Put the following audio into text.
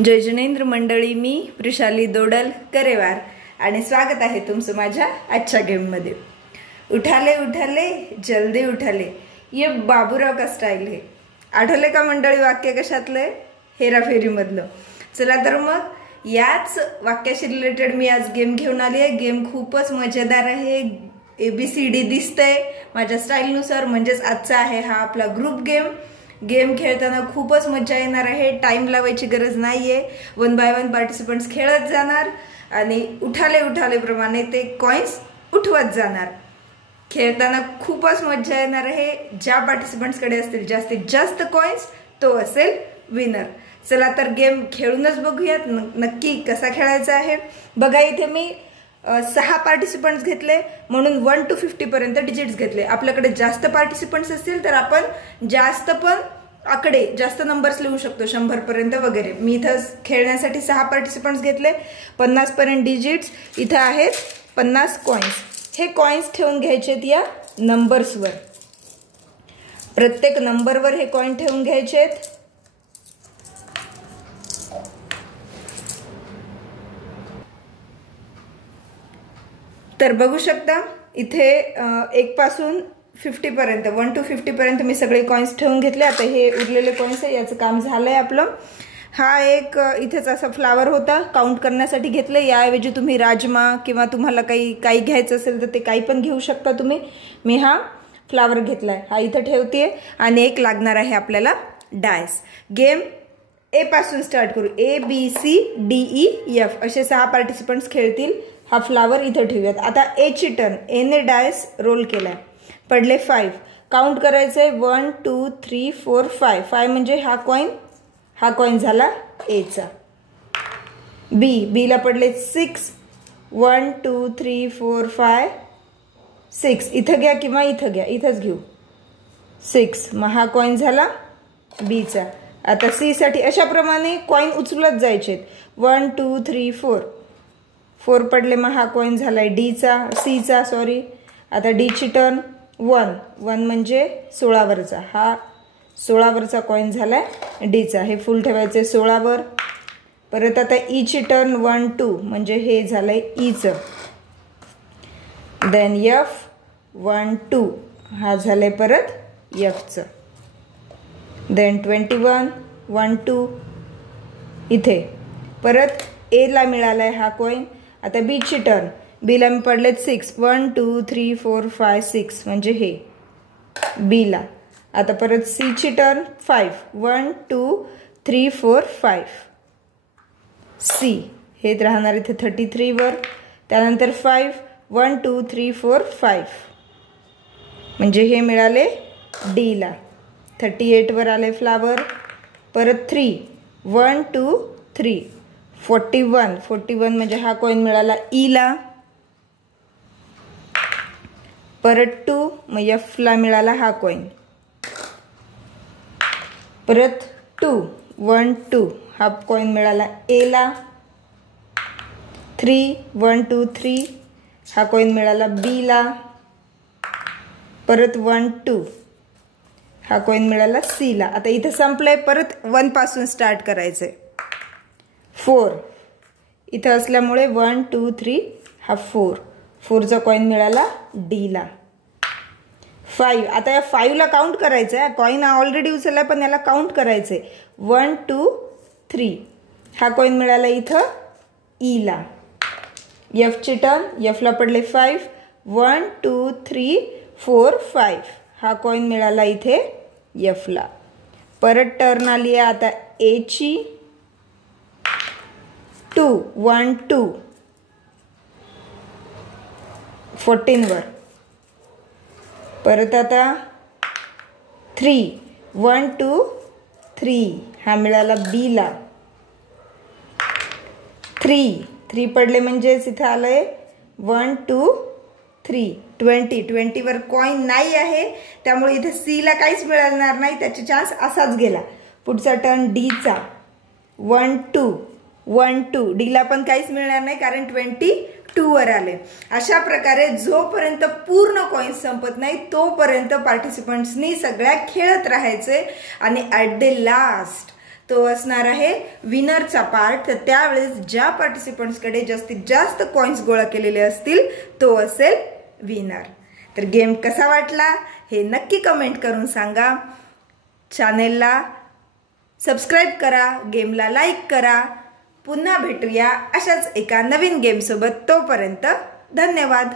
जय जिनेंद्र मंडळी, मी वृषाली दोडल करेवार आणि स्वागत आहे तुमचं माझ्या आजच्या गेम मध्ये। उठाले उठाले जल्दी उठाले, ये बाबूराव का स्टाईल है। आठवले का मंडळी वाक्य कशातले? हेराफेरी मधलं। चला तर मग याच वाक्याशी रिलेटेड मी आज गेम घेऊन आली आहे। गेम खूपच मजेदार आहे। ABCD दिसतंय माझ्या स्टाईल नुसार, म्हणजेच आजचा आहे हा आपला ग्रुप गेम। गेम खेळताना खूपच मजा येणार आहे। टाइम लावायची गरज नाहीये। 1 बाय 1 पार्टिसिपंट्स खेळत जाणार आणि उठाले उठाले प्रमाणे ते कॉइन्स उठवत जाणार। खेळताना खूपच मजा येणार आहे। ज्या पार्टिसिपंट्स कडे असतील जास्तीत जास्त कॉइन्स तो असेल विनर। चला तर गेम खेळूनच बघूयात नक्की कसा खेळायचा आहे। बघा इथे मी 6 पार्टिसिपंट्स घेतले, म्हणून 1 to 50 पर्यंत डिजिट्स घेतले। आपल्याकडे जास्त पार्टिसिपंट्स असतील तर आपण जास्त पण आकडे जास्त नंबर्स लिहू शकतो, 100 पर्यंत वगैरे। मी इथं खेळण्यासाठी 6 पार्टिसिपंट्स घेतले। 50 पर्यंत डिजिट्स इथं आहेत, 50 कॉइन्स। हे कॉइन्स ठेवून घ्यायचे या नंबर्सवर। प्रत्येक नंबरवर हे कॉइन ठेवून घ्यायचे। तर बघू शकता इथे 1 पासून 50 पर्यंत 1 to 50 पर्यंत मी सगळे कॉइन्स ठेवून घेतले। आता हे उरलेले कॉइन्स आहे, याचं काम झालंय आपलं। हा एक इथेच असा फ्लावर होता, काउंट करण्यासाठी घेतले। याऐवजी तुम्ही राजमा किंवा तुम्हाला काही घ्यायचं असेल तर ते काही पण घेऊ शकता तुम्ही। मी हा फ्लावर घेतलाय, हा इथं ठेवतेय आणि एक लागणार आहे आपल्याला डायस। गेम ए पासून स्टार्ट करू। ABCDEF असे 6 पार्टिसिपंट्स खेळतील। हा फ्लावर इथं ठेवूयात। आता ए ची टर्न। ए ने डायस रोल केलाय, पडले 5। काउंट करायचंय 1 2 3 4 5। 5 म्हणजे हा कॉइन झाला ए चा। बी ला पडले 6। 1 2 3 4 5 6। इथं घ्या किंवा इथं घ्या, इथंच घेऊ 6। मग हा कॉइन झाला बी चा। आता सी साठी अशा प्रमाणे कॉइन उचलत जायचे। 1 2 3 4 पडले, मग हा कॉइन झालाय डी चा, सी चा सॉरी। आता डी ची टर्न 1 म्हणजे 16 वरचा, हा 16 वरचा कॉइन झालाय डी चा। हे फुल ठेवायचे 16 वर। परत आता ई ची टर्न 1 2 म्हणजे हे झालंय ई च। देन एफ 1 2 हा झालंय परत एफ च। देन 21 1 2 इथे परत ए ला मिळालाय हा कॉइन। आता बी ची टर्न। बी ला मी पडलेत 6। 1 2 3 4 5 6 म्हणजे हे बी ला। आता परत सी ची टर्न 5। 1 2 3 4 5 सी हे राहणार इथे 33 वर। त्यानंतर 5 1 2 3 4 5 म्हणजे हे मिळाले डी ला। 38 वर आले फ्लावर। परत 3 1 2 3 41 म्हणजे हा कॉइन मिळाला ई ला। परत 2 मग एफ ला मिळाला हा कॉइन। परत 2 1 2 हा कॉइन मिळाला ए ला। 3 1 2 3 हा कॉइन मिळाला बी ला। परत 1 2 हा कॉइन मिळाला सी ला। आता इथे संपलंय, परत 1 पासून स्टार्ट करायचंय। 4 इथं असल्यामुळे 1 2 3 हा 4 चा कॉइन मिळाला डी ला। 5 आता या 5 ला काउंट करायचंय। कॉइन ऑलरेडी उचललाय पण याला काउंट करायचंय। 1 2 3 हा कॉइन मिळाला इथं ई ला। एफ ची टर्न। एफ ला पडले 5। 1 2 3 4 5 हा कॉइन मिळाला इथे एफ ला। परत टर्न आली आहे आता ए ची। 2 1 2 14 वर। परत आता 3 1 2 3 हा मिळाला बी ला। 3 पडले म्हणजेच इथं आलंय 1 2 3 20 वर कॉइन नाही आहे, त्यामुळे इथे सी ला काहीच मिळणार नाही, त्याचे चान्स असाच गेला। पुढचा टर्न डी चा। 1 2 डी ला पण काहीच मिळणार नाही कारण 22 वर आले। अशा प्रकारे जोपर्यंत पूर्ण कॉइन संपत नाही तोपर्यंत पार्टिसिपंट्सनी सगळ्या खेळत राहायचे आणि ॲट द लास्ट तो असणार आहे विनरचा पार्ट. तर त्यावेळेस ज्या पार्टिसिपंट्सकडे जास्तीत जास्त कॉइन्स गोळा केलेले असतील तो असेल विनर. तर गेम कसा वाटला हे नक्की कमेंट करून सांगा. चॅनेलला सबस्क्राईब करा, गेमला लाईक करा. पुन्हा भेटूया अशाच एका नवीन गेम सोबत. तोपर्यंत धन्यवाद.